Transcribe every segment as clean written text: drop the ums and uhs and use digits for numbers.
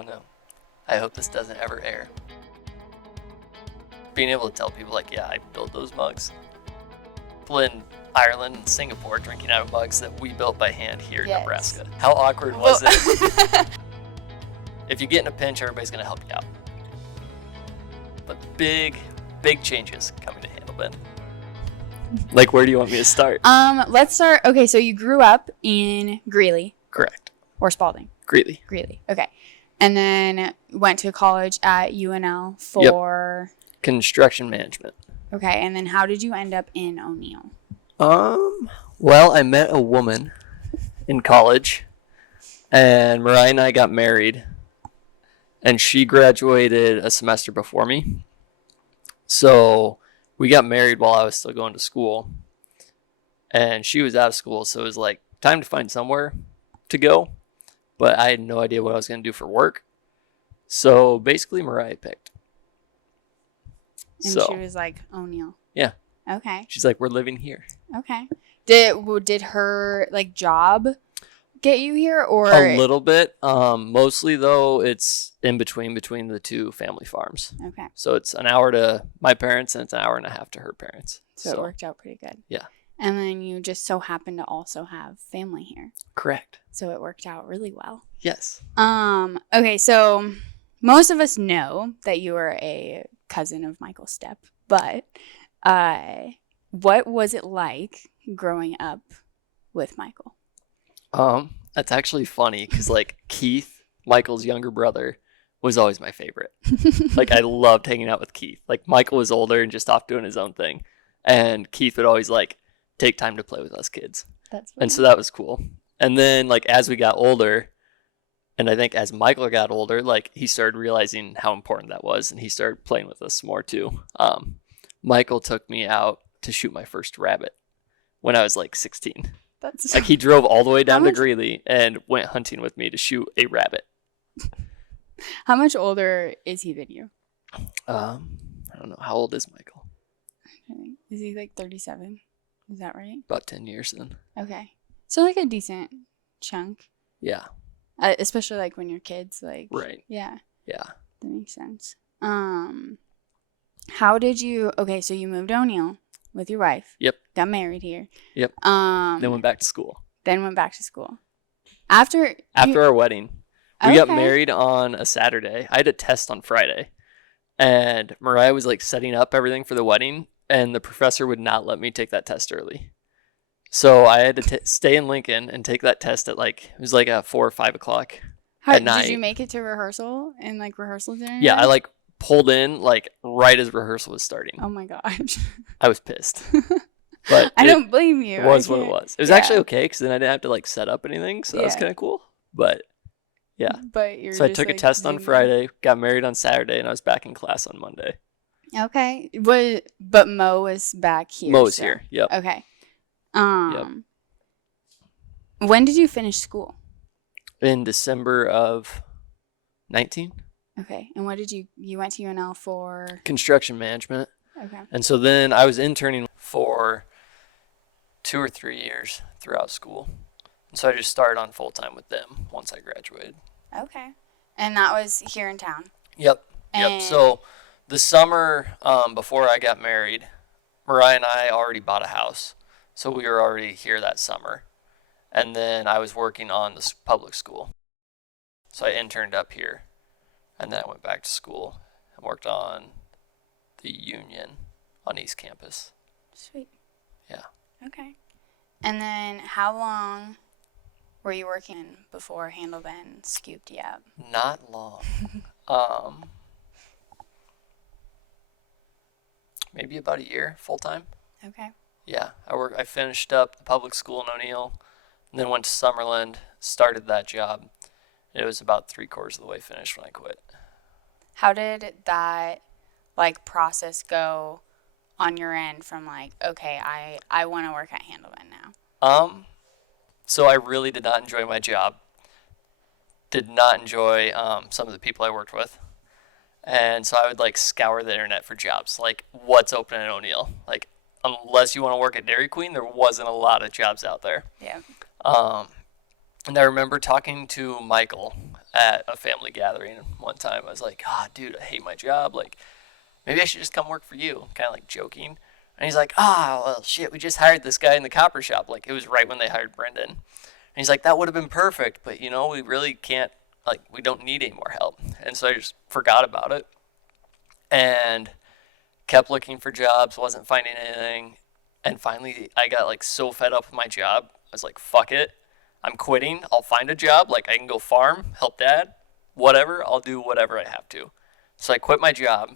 don't know. I hope this doesn't ever air. Being able to tell people, like, yeah, I built those mugs. People in Ireland and Singapore drinking out of mugs that we built by hand here in Nebraska. How awkward was it? If you get in a pinch, everybody's going to help you out. But big changes coming to Handlebend. Like, where do you want me to start? Let's start. Okay, so you grew up in Greeley. Correct. Or Spalding? Greeley. Okay. And then went to college at UNL for... Construction management. Okay, and then how did you end up in O'Neill? Well, I met a woman in college, and Mariah and I got married, and she graduated a semester before me. So we got married while I was still going to school, and she was out of school, so it was like time to find somewhere to go, but I had no idea what I was going to do for work. So basically Mariah picked. And she was like, O'Neill. Yeah. Okay. She's like, we're living here. Okay. Did her like job get you here, or a little bit? Mostly though, it's in between the two family farms. Okay. So it's an hour to my parents and it's an hour and a half to her parents. So it worked out pretty good. Yeah. And then you just so happen to also have family here. Correct. So it worked out really well. Yes. Okay, so most of us know that you are a cousin of Michael Stepp, but what was it like growing up with Michael? That's actually funny because like Keith, Michael's younger brother, was always my favorite. Like I loved hanging out with Keith. Like Michael was older and just off doing his own thing, and Keith would always like take time to play with us kids. That's funny. And so that was cool. And then like as we got older, and I think as Michael got older, like he started realizing how important that was, and he started playing with us more too. Michael took me out to shoot my first rabbit when I was like 16. That's like he drove all the way down to Greeley and went hunting with me to shoot a rabbit. How much older is he than you? I don't know. How old is Michael? Is he like 37? Is that right? About 10 years then. Okay. So like a decent chunk. Yeah. Especially like when you're kids, like. Right. Yeah. Yeah. That makes sense. How did you, okay, so you moved to O'Neill with your wife. Yep. Got married here. Yep. Then went back to school. After our wedding. We got married on a Saturday. I had a test on Friday. And Mariah was like setting up everything for the wedding, and the professor would not let me take that test early. So I had to stay in Lincoln and take that test at like, it was like at 4 or 5 o'clock at night. Did you make it to rehearsal and like rehearsal dinner? Yeah, I like pulled in like right as rehearsal was starting. Oh my gosh. I was pissed. But I don't blame you. It was what it was. It was actually okay because then I didn't have to like set up anything, so that was kind of cool. But yeah. So I took a test on Friday, got married on Saturday, and I was back in class on Monday. Okay. But Mo was back here. Mo was here. Yep. Okay. When did you finish school? In December of 19. Okay. And what did you went to UNL for? Construction management. Okay. And so then I was interning for 2 or 3 years throughout school. And so I just started on full time with them once I graduated. Okay. And that was here in town? Yep. So the summer before I got married, Mariah and I already bought a house. So we were already here that summer. And then I was working on this public school. So I interned up here. And then I went back to school and worked on the Union on East Campus. Sweet. Yeah. Okay. And then how long were you working before Handlebend scooped you up? Not long. Maybe about a year full time. Okay. Yeah, I finished up the public school in O'Neill, and then went to Summerland, started that job. It was about 3/4 of the way finished when I quit. How did that like process go on your end from like, okay, I want to work at Handlebend now? So I really did not enjoy my job. Did not enjoy some of the people I worked with. And so I would like scour the internet for jobs, like what's open in O'Neill. Like unless you want to work at Dairy Queen, there wasn't a lot of jobs out there. Yeah. And I remember talking to Michael at a family gathering one time. I was like, "Ah, oh, dude, I hate my job. Like, maybe I should just come work for you." Kind of like joking. And he's like, "Ah, well, shit, we just hired this guy in the copper shop." Like, it was right when they hired Brendan. And he's like, "That would have been perfect, but we really can't. Like, we don't need any more help." And so I just forgot about it and kept looking for jobs. Wasn't finding anything. And finally, I got like so fed up with my job. I was like, "Fuck it. I'm quitting. I'll find a job. Like, I can go farm, help dad, whatever. I'll do whatever I have to." So I quit my job.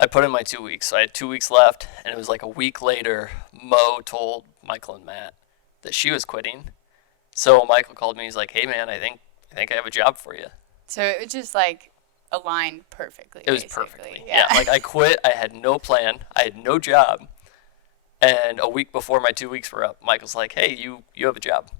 I put in my 2 weeks. So I had 2 weeks left. And it was like a week later, Mo told Michael and Matt that she was quitting. So Michael called me. He's like, "Hey, man, I think I have a job for you." So it was just like aligned perfectly. It was basically. perfectly. Yeah. Like, I quit. I had no plan. I had no job. And a week before my 2 weeks were up, Michael's like, "Hey, you have a job."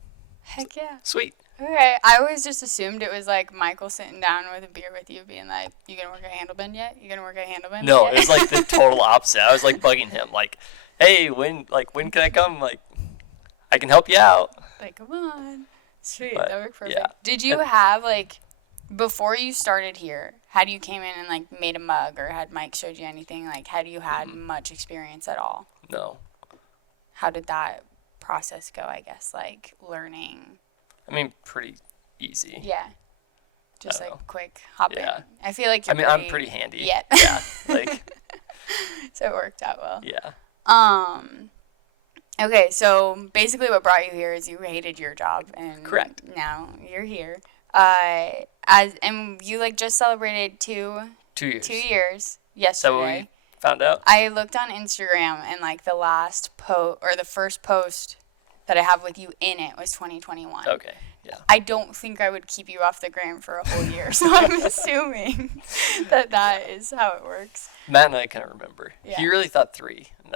Heck yeah. Sweet. Okay. I always just assumed it was like Michael sitting down with a beer with you being like, "You gonna work at Handlebend yet? You gonna work at Handlebend No, yet?" it was like the total opposite. I was like bugging him, like, "Hey, when can I come? Like, I can help you out." Like, come on. Sweet. But, That worked perfect. yeah. Did you have like, before you started here, had you came in and like made a mug or had Mike showed you anything, like had you had much experience at all? No. How did that process go, I guess, like learning? I mean, pretty easy. Yeah. Just I like don't know. quick hop Yeah. in. I feel like you're I'm pretty handy. Yeah. Yeah. Like, So it worked out well. yeah. Okay, so basically what brought you here is you hated your job and Correct. now you're here. And you like just celebrated 2 2 years. 2 years Is that yesterday. what we found out? I looked on Instagram and like the last post or the first post that I have with you in it was 2021. Okay. Yeah. I don't think I would keep you off the gram for a whole year, so I'm assuming that is how it works. Matt and I kind of remember. Yeah. He really thought 3, and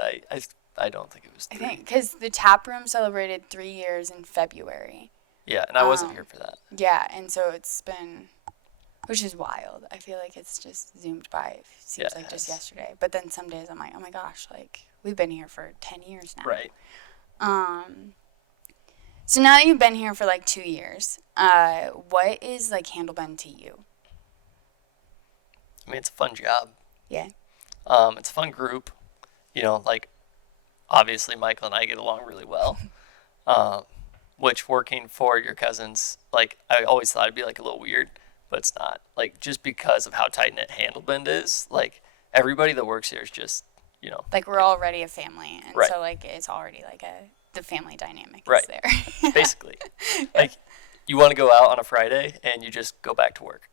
I don't think it was 3. I think because the tap room celebrated 3 years in February. Yeah, and I wasn't here for that. Yeah, and so it's been, which is wild. I feel like it's just zoomed by. It seems Yeah, like it just has. yesterday. But then some days I'm like, oh my gosh, like we've been here for 10 years now. Right. So now that you've been here for like 2 years, what is like Handlebend to you? I mean, it's a fun job. Yeah. It's a fun group. Like, obviously Michael and I get along really well. Which working for your cousins, like, I always thought it'd be like a little weird, but it's not. Like, just because of how tight knit Handlebend is, like, everybody that works here is just, Like we're already a family, and Right. so like it's already like the family dynamic Right. is there. basically. Like, you want to go out on a Friday and you just go back to work.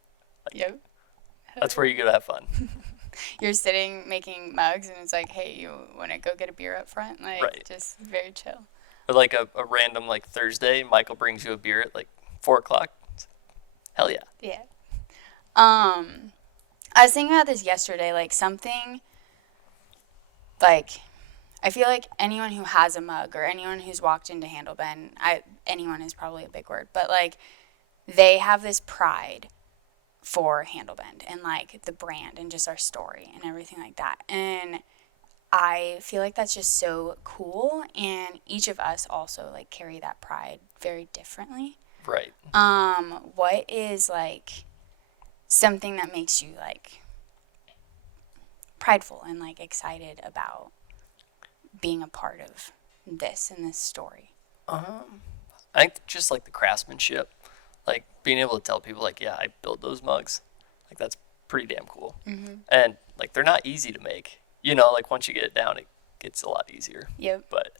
Yep. That's where you go to have fun. You're sitting making mugs, and it's like, hey, you want to go get a beer up front? Like, Right. just very chill. Or like a random like Thursday, Michael brings you a beer at like 4:00. Hell yeah. Yeah. I was thinking about this yesterday, like something, like, I feel like anyone who has a mug or anyone who's walked into Handlebend, anyone is probably a big word, but like, they have this pride for Handlebend and like the brand and just our story and everything like that. And I feel like that's just so cool, and each of us also like carry that pride very differently. Right. What is like something that makes you like prideful and like excited about being a part of this and this story? I think just like the craftsmanship, like being able to tell people like, yeah, I build those mugs, like that's pretty damn cool. And like they're not easy to make. Like once you get it down, it gets a lot easier. Yep. But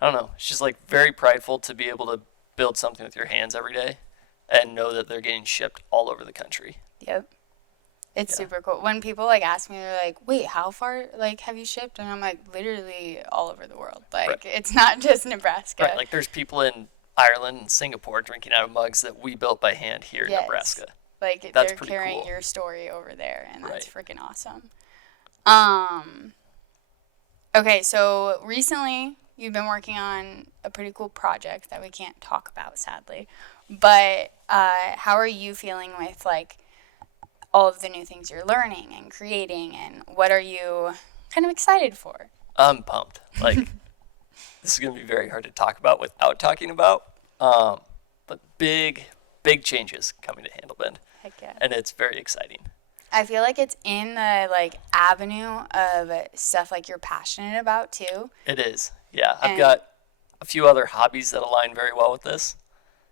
I don't know. It's just like very prideful to be able to build something with your hands every day and know that they're getting shipped all over the country. Yep. It's Yeah. super cool. When people like ask me, they're like, wait, how far like have you shipped? And I'm like, literally all over the world. Like Right. it's not just Nebraska. Right. Like there's people in Ireland and Singapore drinking out of mugs that we built by hand here in Yes. Nebraska. Like That's they're pretty carrying cool. your story over there, and that's Right. freaking awesome. Okay, so recently you've been working on a pretty cool project that we can't talk about, sadly. But how are you feeling with like all of the new things you're learning and creating, and what are you kind of excited for? I'm pumped. Like, this is going to be very hard to talk about without talking about. But big big changes coming to Handlebend, Heck yeah. and it's very exciting. I feel like it's in the like avenue of stuff like you're passionate about too. It is. Yeah. I've And- got a few other hobbies that align very well with this.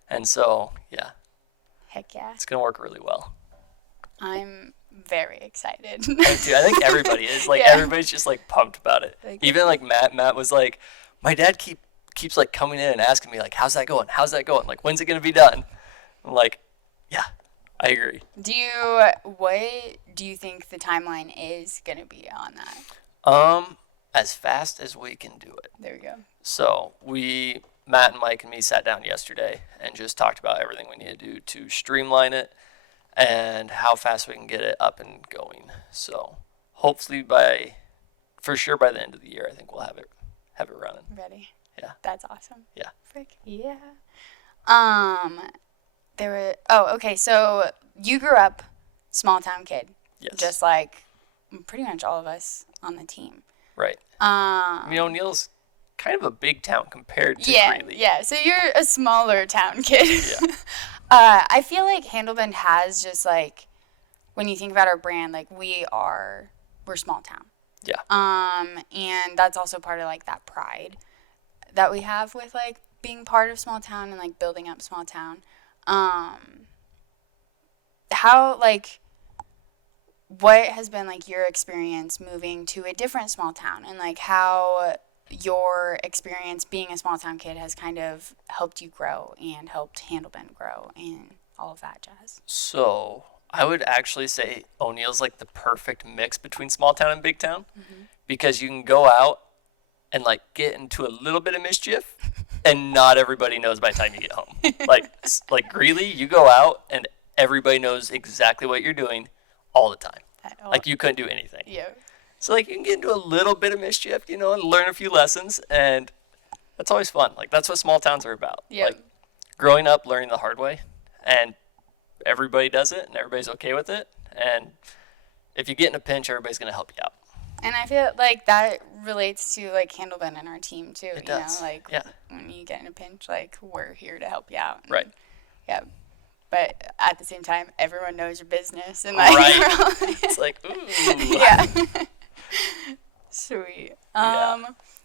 And so, yeah, Heck yeah. it's going to work really well. I'm very excited. Me too. I think everybody is. Like, Yeah. everybody's just, like, pumped about it. Like- Even, like, Matt was like, my dad keeps, like, coming in and asking me, like, how's that going? How's that going? Like, when's it going to be done? I'm like, yeah, I agree. What do you think the timeline is going to be on that? As fast as we can do it. There we go. So Matt and Mike and me sat down yesterday and just talked about everything we need to do to streamline it and how fast we can get it up and going. So hopefully for sure by the end of the year, I think we'll have it running. Ready. Yeah. That's awesome. Yeah. Frick. Yeah. Okay, so you grew up small town kid. Yes. Just like pretty much all of us on the team. Right. O'Neill's kind of a big town compared to Greeley. Yeah. So you're a smaller town kid. Yeah. I feel like Handlebend has just like, when you think about our brand, like we're small town. Yeah. And that's also part of like that pride that we have with like being part of small town and like building up small town. What has been like your experience moving to a different small town, and like how your experience being a small town kid has kind of helped you grow and helped Handlebend grow and all of that jazz? So I would actually say O'Neill's like the perfect mix between small town and big town, because you can go out and like get into a little bit of mischief and not everybody knows by the time you get home. like Greeley, you go out and everybody knows exactly what you're doing all the time. Like you couldn't do anything. Yeah. So like you can get into a little bit of mischief, and learn a few lessons, and that's always fun. Like that's what small towns are about. Yeah. Like growing up, learning the hard way, and everybody does it and everybody's okay with it. And if you get in a pinch, everybody's going to help you out. And I feel like that relates to like Handlebend and our team too. It does. Like when you get in a pinch, like we're here to help you out. And, Right. Yeah. But at the same time, everyone knows your business, and like, Right. It's like, ooh. yeah. Sweet. Yeah.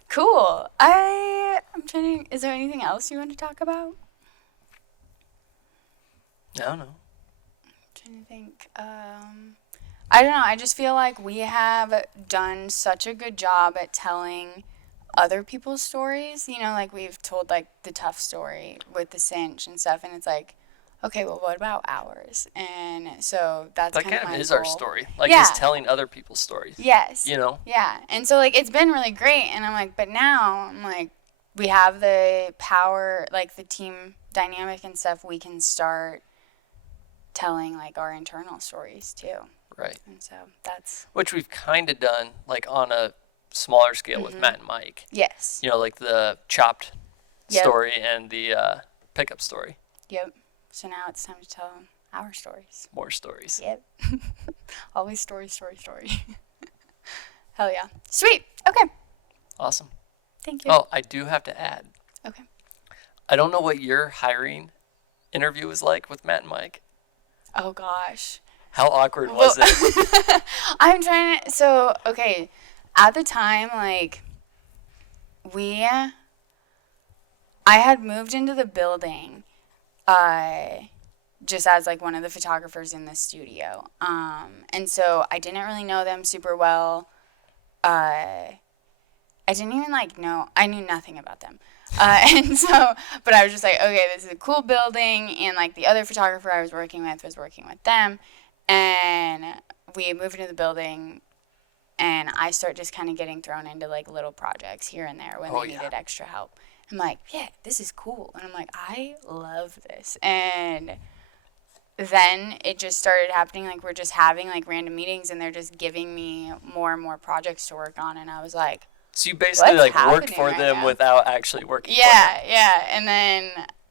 Cool. I'm trying to. Is there anything else you want to talk about? I don't know. I'm trying to think. I don't know. I just feel like we have done such a good job at telling other people's stories. Like we've told like the tough story with the cinch and stuff, and it's like, okay, well, what about ours? And so that's That kind of kind my of is goal. our story. Like, Yeah. just telling other people's stories. Yes. Yeah. And so like it's been really great, and I'm like, but now I'm like, we have the power, like the team dynamic and stuff. We can start telling like our internal stories too. Right. And so that's Which we've kind of done, like, on a smaller scale with Matt and Mike. yes. Like the chopped Yep. story and the pickup story. Yep. So now it's time to tell our stories. More stories. Yep. Always story. Hell yeah. Sweet. Okay. Awesome. Thank you. Oh, I do have to add. Okay. I don't know what your hiring interview was like with Matt and Mike. Oh gosh. How awkward was it? I'm trying to. So okay, at the time, like I had moved into the building, just as like one of the photographers in the studio. And so I didn't really know them super well. I didn't even like know. I knew nothing about them. And so, but I was just like, okay, this is a cool building, and like the other photographer I was working with them, and we moved into the building, and I start just kind of getting thrown into like little projects here and there when they needed extra help. I'm like, yeah, this is cool, and I'm like, I love this, and then it just started happening. Like we're just having like random meetings, and they're just giving me more and more projects to work on, and I was like, so you basically what's like worked for happening them right now? without actually working for yeah. And then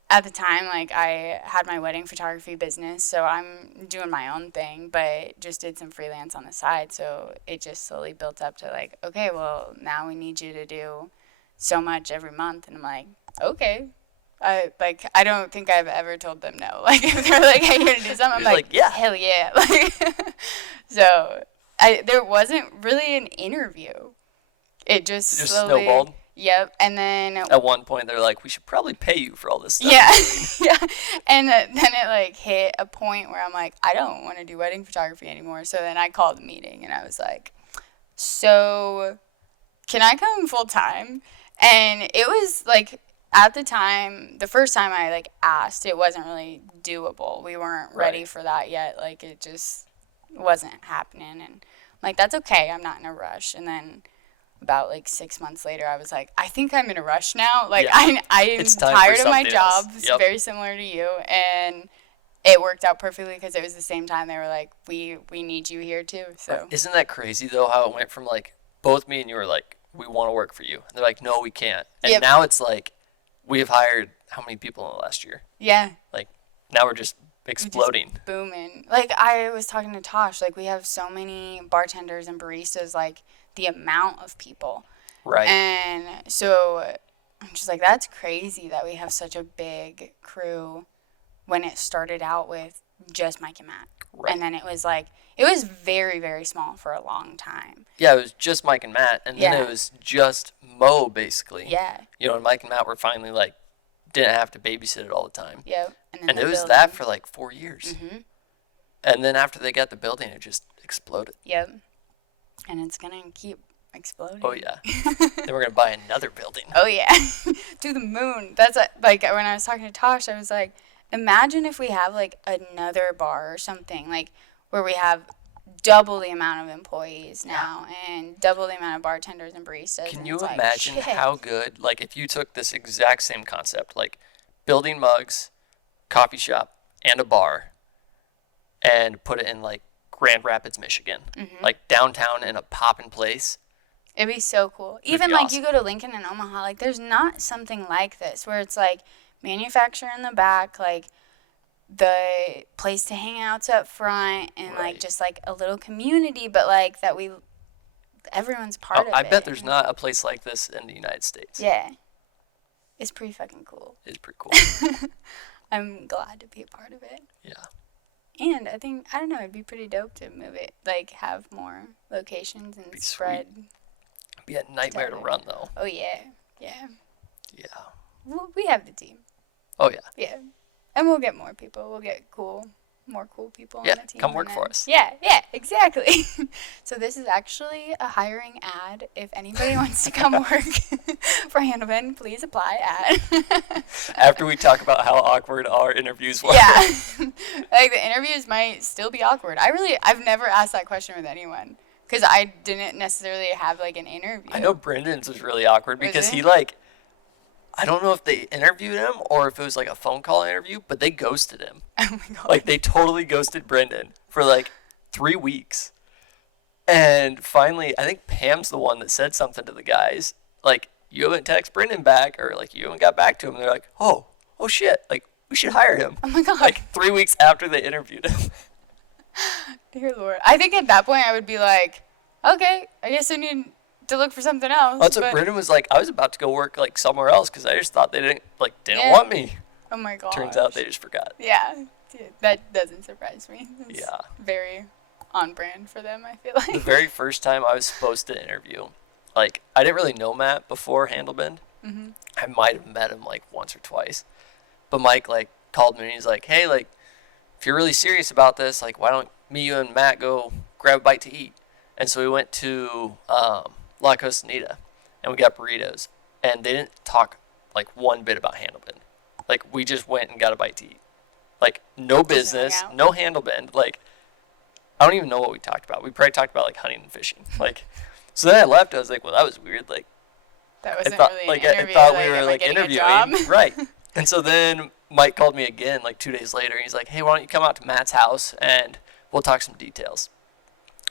at the time, like I had my wedding photography business, so I'm doing my own thing, but just did some freelance on the side. So it just slowly built up to like, okay, well now we need you to do so much every month, and I'm like, okay, I don't think I've ever told them no. Like if they're like, "Hey, you gonna do something?" I'm You're like, yeah. hell yeah. Like so, there wasn't really an interview. It just It just slowly, snowballed. Yep, and then At one point, they're like, we should probably pay you for all this stuff. yeah, yeah, and then it like hit a point where I'm like, I don't want to do wedding photography anymore. So then I called a meeting and I was like, so can I come full time? And it was like at the time, the first time I like asked, it wasn't really doable. We weren't ready Right. for that yet. Like it just wasn't happening, and I'm like, that's okay. I'm not in a rush. And then about like 6 months later, I was like, I think I'm in a rush now. Like Yeah. I'm It's time for tired of my something job. else. It's Yep. very similar to you, and it worked out perfectly because it was the same time they were like, we need you here too. So Isn't that crazy though? How it went from like both me and you were like, we want to work for you. And they're like, no, we can't. And Yep. now it's like, we have hired how many people in the last year? yeah, Like now we're just exploding. booming. Like I was talking to Tosh, like we have so many bartenders and baristas, like the amount of people. Right. And so I'm just like, that's crazy that we have such a big crew when it started out with just Mike and Matt. Right. And then it was like, it was very, very small for a long time. Yeah, it was just Mike and Matt, and then Yeah. it was just Mo basically. Yeah. You know, and Mike and Matt were finally like didn't have to babysit it all the time. Yep. And it was that for like 4 years. Mm-hmm. And then after they got the building, it just exploded. Yep. And it's going to keep exploding. Oh yeah. Then we're gonna buy another building. Oh yeah, to the moon. That's like when I was talking to Tosh, I was like, imagine if we have like another bar or something like where we have double the amount of employees now and double the amount of bartenders and baristas. Can and you it's like, imagine shit. how good, like if you took this exact same concept, like building mugs, coffee shop, and a bar, and put it in like Grand Rapids, Michigan, like downtown in a poppin' place? It'd be so cool. It'd Even be like awesome. you go to Lincoln and Omaha, like there's not something like this where it's like manufacturer in the back, like the place to hang out's up front, and like Right. just like a little community, but like that everyone's part of it. I bet there's not a place like this in the United States. Yeah. It's pretty fucking cool. It's pretty cool. I'm glad to be a part of it. Yeah. And I think, I don't know, it'd be pretty dope to move it, like have more locations and Be spread. It'd be a nightmare to run though. Oh, yeah. Yeah. Yeah. We have the team. Oh yeah. Yeah. And we'll get more people. We'll get more cool people Yeah, on the team. come and work then- for us. Yeah, exactly. So this is actually a hiring ad. If anybody wants to come work for Handlebend, please apply at. After we talk about how awkward our interviews were. Yeah. Like the interviews might still be awkward. I've never asked that question with anyone because I didn't necessarily have like an interview. I know Brendan's was really awkward Was because it? he like, I don't know if they interviewed him or if it was like a phone call interview, but they ghosted him. Oh my god. Like they totally ghosted Brendan for like 3 weeks. And finally, I think Pam's the one that said something to the guys. Like, you haven't texted Brendan back or like you haven't got back to him. They're like, oh shit. Like, we should hire him. Oh my god. Like 3 weeks after they interviewed him. Dear Lord. I think at that point I would be like, okay, I guess I need to look for something else. That's what but- Brendan was like. I was about to go work like somewhere else because I just thought they didn't Yeah. want me. Oh my god. Turns out they just forgot. Yeah. Dude, that doesn't surprise me. It's Yeah. very on brand for them, I feel The like. very first time I was supposed to interview, like I didn't really know Matt before Handlebend. Mm-hmm. I might have met him like once or twice, but Mike like called me and he's like, "Hey, like if you're really serious about this, like why don't me, you, and Matt go grab a bite to eat?" And so we went to La Costanita and we got burritos, and they didn't talk like one bit about Handlebend. Like we just went and got a bite to eat. Like no hung business, out. no Handlebend. Like I don't even know what we talked about. We probably talked about like hunting and fishing. Like so then I left. I was like, well, that was weird. Like That I wasn't thought really like an interview. I thought like, we were am I like getting a job? interviewing, right? And so then Mike called me again like 2 days later. And he's like, hey, why don't you come out to Matt's house and we'll talk some details.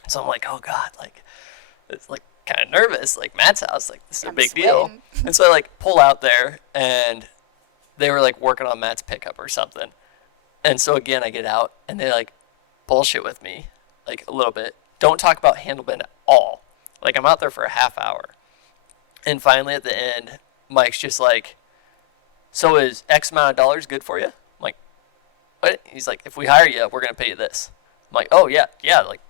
So I'm like, oh god, like it's like kind of nervous. Like Matt's house, like this is a I'm big deal. sweating. And so I like pull out there and they were like working on Matt's pickup or something. And so again, I get out and they like bullshit with me like a little bit. Don't talk about Handlebend at all. Like I'm out there for a half hour. And finally at the end, Mike's just like, so is X amount of dollars good for you? I'm like, what? He's like, if we hire you, we're going to pay you this. I'm like, oh, yeah, like,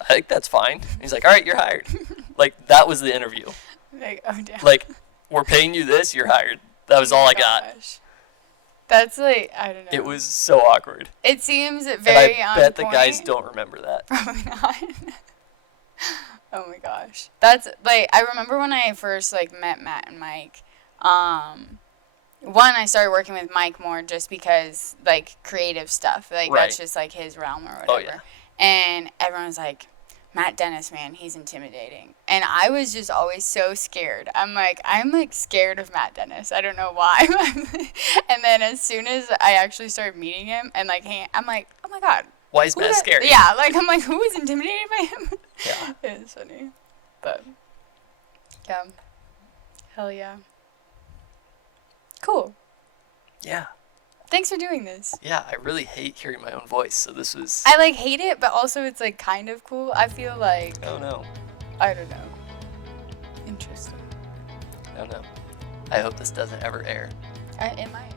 I think that's fine. He's like, all right, you're hired. Like, that was the interview. Like, oh, damn. Like, we're paying you this, you're hired. That was all I got. That's like, I don't know. It was so awkward. It seems very and I on bet point. the guys don't remember that. Probably not. Oh my gosh. That's like, I remember when I first like met Matt and Mike. One, I started working with Mike more just because like creative stuff. Like that's just like his realm or whatever. Oh, yeah. And everyone was like, Matt Dennis, man, he's intimidating. And I was just always so scared. I'm like scared of Matt Dennis. I don't know why. And then as soon as I actually started meeting him and like, I'm like, oh my God. Why is Matt scary? Yeah, like I'm like, who is intimidated by him? Yeah. It is funny. But yeah. Hell yeah. Cool. Yeah. Thanks for doing this. Yeah, I really hate hearing my own voice, so this was... I like hate it, but also it's like kind of cool. I feel like... Oh no. I don't know. Interesting. Oh no. I hope this doesn't ever air. It might.